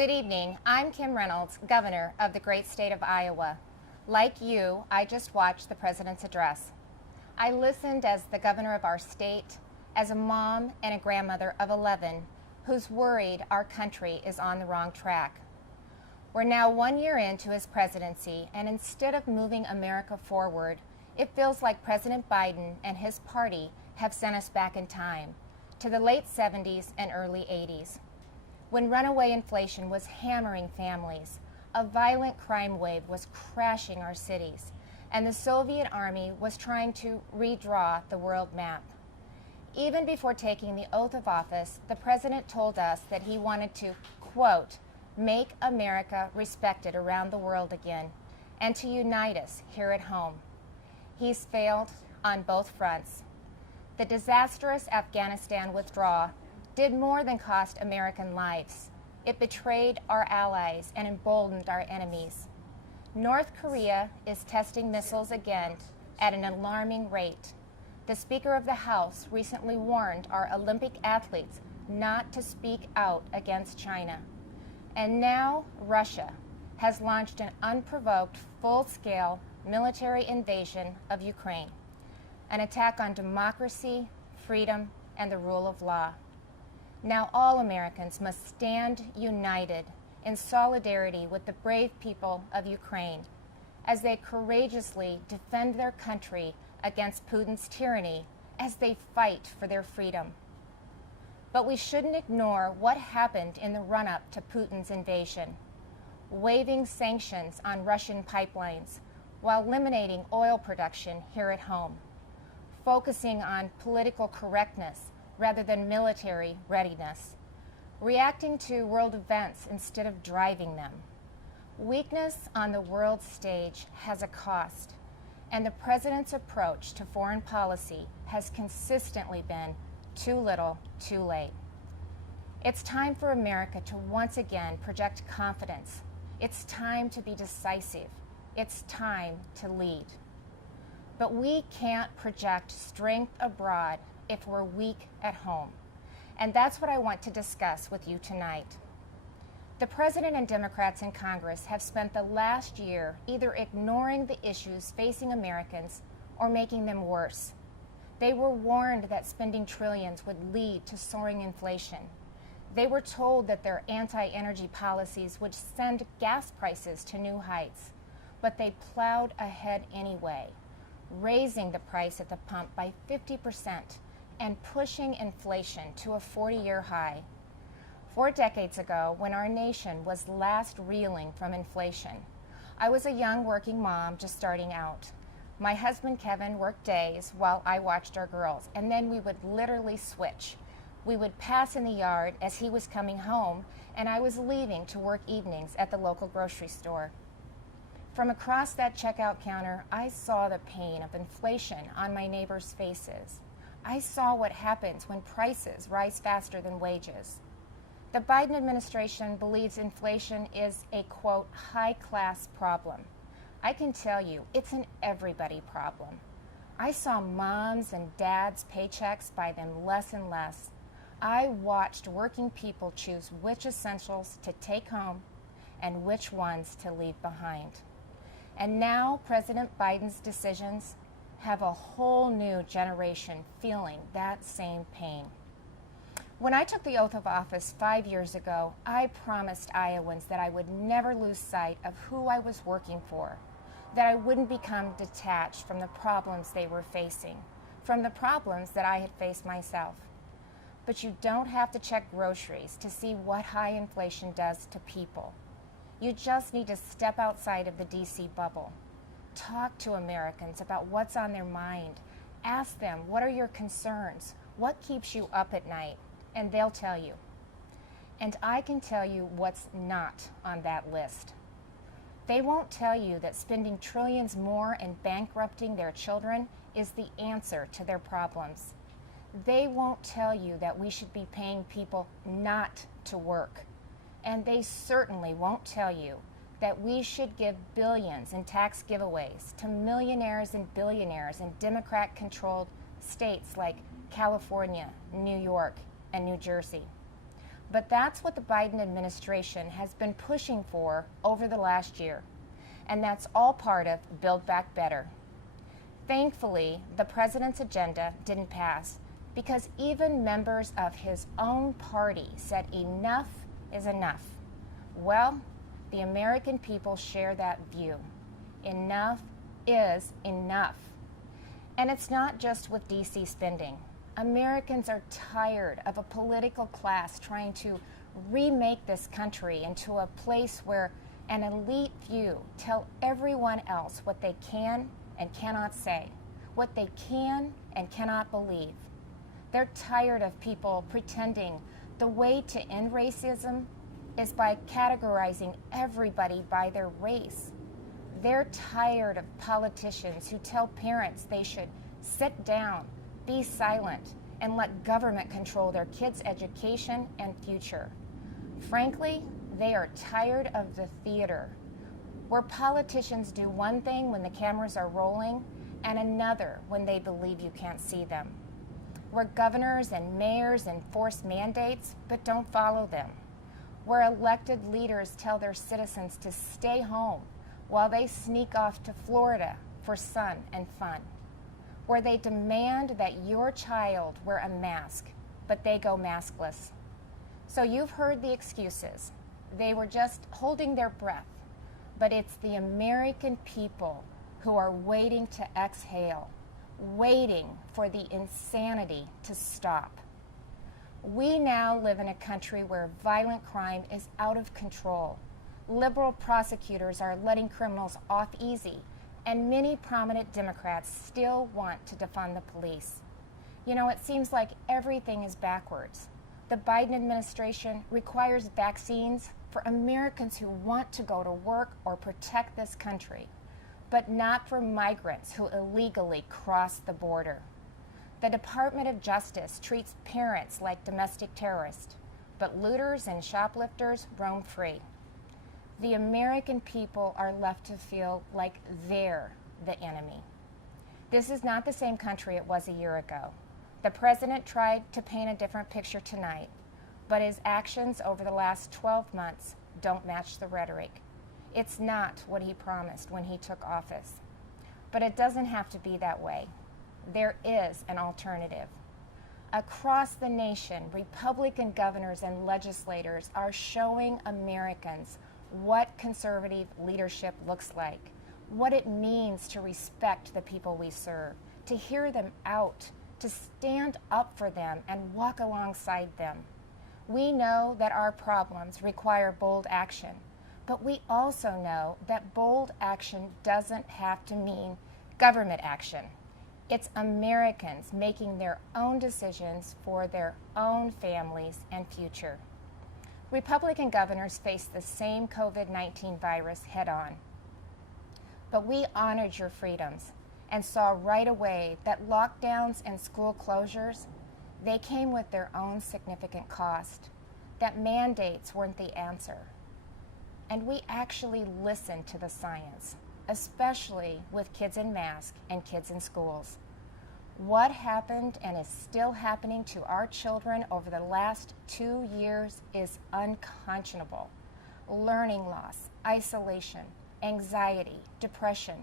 Good evening. I'm Kim Reynolds, Governor of the great state of Iowa. Like you, I just watched the President's address. I listened as the governor of our state, as a mom and a grandmother of 11 who's worried our country is on the wrong track. We're now 1 year into his presidency, and instead of moving America forward, it feels like President Biden and his party have sent us back in time to the late 70s and early 80s, when runaway inflation was hammering families, a violent crime wave was crashing our cities, and the Soviet Army was trying to redraw the world map. Even before taking the oath of office, the president told us that he wanted to, quote, make America respected around the world again, and to unite us here at home. He's failed on both fronts. The disastrous Afghanistan withdrawal did more than cost American lives. It betrayed our allies and emboldened our enemies. North Korea is testing missiles again at an alarming rate. The Speaker of the House recently warned our Olympic athletes not to speak out against China. And now Russia has launched an unprovoked, full-scale military invasion of Ukraine, an attack on democracy, freedom, and the rule of law. Now all Americans must stand united in solidarity with the brave people of Ukraine as they courageously defend their country against Putin's tyranny as they fight for their freedom. But we shouldn't ignore what happened in the run-up to Putin's invasion, waiving sanctions on Russian pipelines while eliminating oil production here at home, focusing on political correctness rather than military readiness, reacting to world events instead of driving them. Weakness on the world stage has a cost, and the president's approach to foreign policy has consistently been too little, too late. It's time for America to once again project confidence. It's time to be decisive. It's time to lead. But we can't project strength abroad if we're weak at home. And that's what I want to discuss with you tonight. The President and Democrats in Congress have spent the last year either ignoring the issues facing Americans or making them worse. They were warned that spending trillions would lead to soaring inflation. They were told that their anti-energy policies would send gas prices to new heights, but they plowed ahead anyway, raising the price at the pump by 50% and pushing inflation to a 40-year high. 4 decades ago, when our nation was last reeling from inflation, I was a young working mom just starting out. My husband Kevin worked days while I watched our girls, and then we would literally switch. We would pass in the yard as he was coming home, and I was leaving to work evenings at the local grocery store. From across that checkout counter, I saw the pain of inflation on my neighbors' faces. I saw what happens when prices rise faster than wages. The Biden administration believes inflation is a, quote, high-class problem. I can tell you, it's an everybody problem. I saw moms and dads' paychecks buy them less and less. I watched working people choose which essentials to take home and which ones to leave behind. And now President Biden's decisions have a whole new generation feeling that same pain. When I took the oath of office 5 years ago, I promised Iowans that I would never lose sight of who I was working for, that I wouldn't become detached from the problems they were facing, from the problems that I had faced myself. But you don't have to check groceries to see what high inflation does to people. You just need to step outside of the DC bubble. Talk to Americans about what's on their mind. Ask them, what are your concerns? What keeps you up at night? And they'll tell you. And I can tell you what's not on that list. They won't tell you that spending trillions more and bankrupting their children is the answer to their problems. They won't tell you that we should be paying people not to work. And they certainly won't tell you that we should give billions in tax giveaways to millionaires and billionaires in Democrat-controlled states like California, New York, and New Jersey. But that's what the Biden administration has been pushing for over the last year. And that's all part of Build Back Better. Thankfully, the president's agenda didn't pass because even members of his own party said enough is enough. Well, the American people share that view. Enough is enough. And it's not just with DC spending. Americans are tired of a political class trying to remake this country into a place where an elite few tell everyone else what they can and cannot say, what they can and cannot believe. They're tired of people pretending the way to end racism is by categorizing everybody by their race. They're tired of politicians who tell parents they should sit down, be silent, and let government control their kids' education and future. Frankly, they are tired of the theater, where politicians do one thing when the cameras are rolling and another when they believe you can't see them. Where governors and mayors enforce mandates but don't follow them. Where elected leaders tell their citizens to stay home while they sneak off to Florida for sun and fun. Where they demand that your child wear a mask, but they go maskless. So you've heard the excuses. They were just holding their breath. But it's the American people who are waiting to exhale, waiting for the insanity to stop. We now live in a country where violent crime is out of control. Liberal prosecutors are letting criminals off easy, and many prominent Democrats still want to defund the police. You know, it seems like everything is backwards. The Biden administration requires vaccines for Americans who want to go to work or protect this country, but not for migrants who illegally cross the border. The Department of Justice treats parents like domestic terrorists, but looters and shoplifters roam free. The American people are left to feel like they're the enemy. This is not the same country it was a year ago. The president tried to paint a different picture tonight, but his actions over the last 12 months don't match the rhetoric. It's not what he promised when he took office. But it doesn't have to be that way. There is an alternative. Across the nation, Republican governors and legislators are showing Americans what conservative leadership looks like, what it means to respect the people we serve, to hear them out, to stand up for them and walk alongside them. We know that our problems require bold action, but we also know that bold action doesn't have to mean government action. It's Americans making their own decisions for their own families and future. Republican governors face the same COVID-19 virus head-on. But we honored your freedoms and saw right away that lockdowns and school closures, they came with their own significant cost, that mandates weren't the answer. And we actually listened to the science, especially with kids in masks and kids in schools. What happened and is still happening to our children over the last 2 years is unconscionable. Learning loss, isolation, anxiety, depression.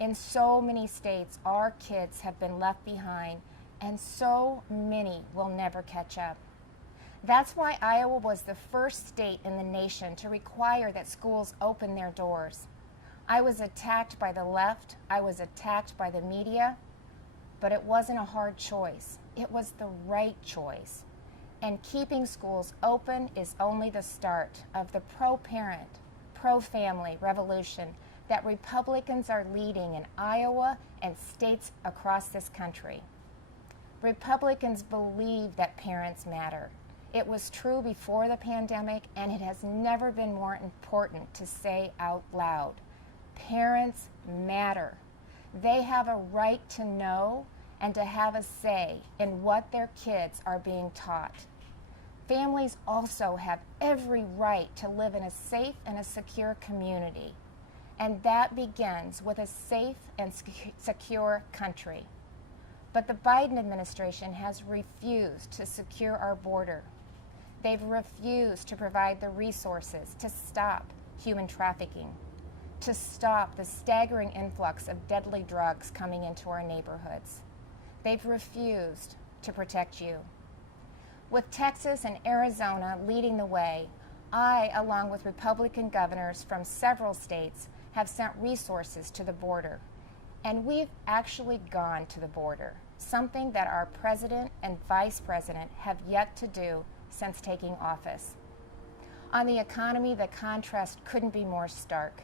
In so many states, our kids have been left behind, and so many will never catch up. That's why Iowa was the first state in the nation to require that schools open their doors. I was attacked by the left, I was attacked by the media, but it wasn't a hard choice. It was the right choice. And keeping schools open is only the start of the pro-parent, pro-family revolution that Republicans are leading in Iowa and states across this country. Republicans believe that parents matter. It was true before the pandemic, and it has never been more important to say out loud. Parents matter. They have a right to know and to have a say in what their kids are being taught. Families also have every right to live in a safe and a secure community, and that begins with a safe and secure country. But the Biden administration has refused to secure our border. They've refused to provide the resources to stop human trafficking, to stop the staggering influx of deadly drugs coming into our neighborhoods. They've refused to protect you. With Texas and Arizona leading the way, I, along with Republican governors from several states, have sent resources to the border. And we've actually gone to the border, something that our president and vice president have yet to do since taking office. On the economy, the contrast couldn't be more stark.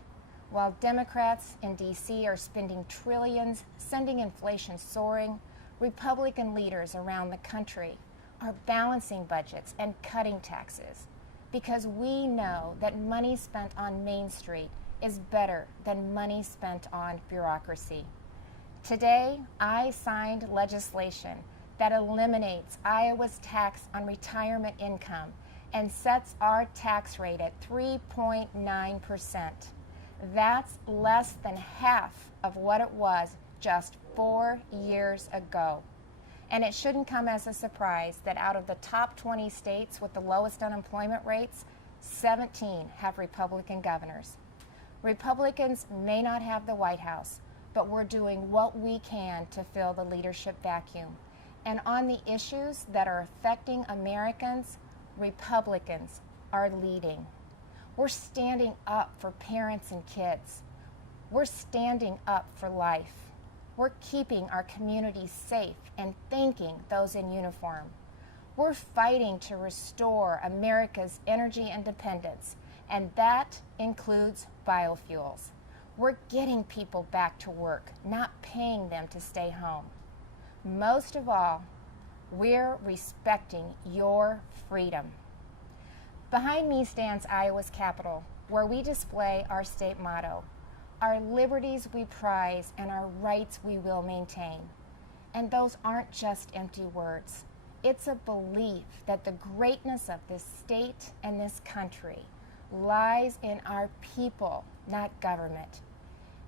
While Democrats in D.C. are spending trillions, sending inflation soaring, Republican leaders around the country are balancing budgets and cutting taxes because we know that money spent on Main Street is better than money spent on bureaucracy. Today, I signed legislation that eliminates Iowa's tax on retirement income and sets our tax rate at 3.9%. That's less than half of what it was just 4 years ago. And it shouldn't come as a surprise that out of the top 20 states with the lowest unemployment rates, 17 have Republican governors. Republicans may not have the White House, but we're doing what we can to fill the leadership vacuum. And on the issues that are affecting Americans, Republicans are leading. We're standing up for parents and kids. We're standing up for life. We're keeping our communities safe and thanking those in uniform. We're fighting to restore America's energy independence, and that includes biofuels. We're getting people back to work, not paying them to stay home. Most of all, we're respecting your freedom. Behind me stands Iowa's Capitol, where we display our state motto, our liberties we prize and our rights we will maintain. And those aren't just empty words. It's a belief that the greatness of this state and this country lies in our people, not government.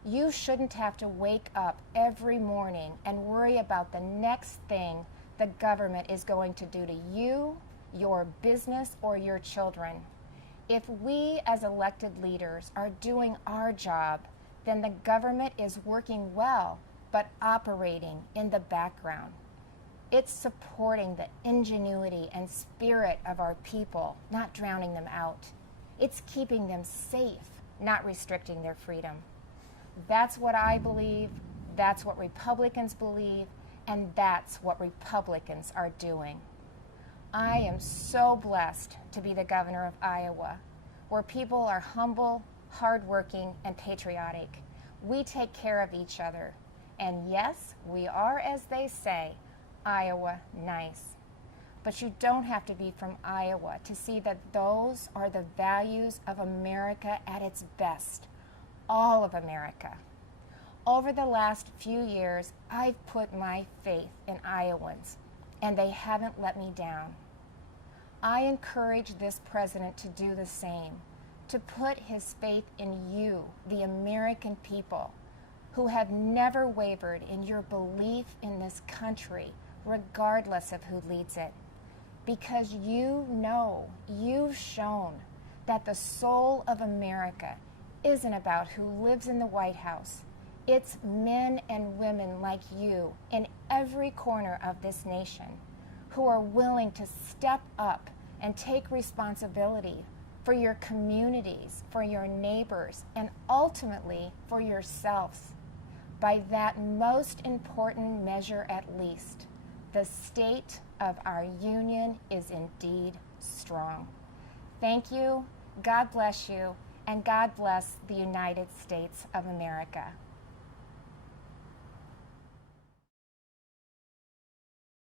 You shouldn't have to wake up every morning and worry about the next thing the government is going to do to you, your business, or your children. If we as elected leaders are doing our job, then the government is working well, but operating in the background. It's supporting the ingenuity and spirit of our people, not drowning them out. It's keeping them safe, not restricting their freedom. That's what I believe, that's what Republicans believe, and that's what Republicans are doing. I am so blessed to be the governor of Iowa, where people are humble, hardworking, and patriotic. We take care of each other. And yes, we are, as they say, Iowa nice. But you don't have to be from Iowa to see that those are the values of America at its best, all of America. Over the last few years, I've put my faith in Iowans, and they haven't let me down. I encourage this president to do the same, to put his faith in you, the American people, who have never wavered in your belief in this country, regardless of who leads it. Because you know, you've shown that the soul of America isn't about who lives in the White House. It's men and women like you in every corner of this nation who are willing to step up and take responsibility for your communities, for your neighbors, and ultimately for yourselves. By that most important measure at least, the state of our union is indeed strong. Thank you, God bless you, and God bless the United States of America.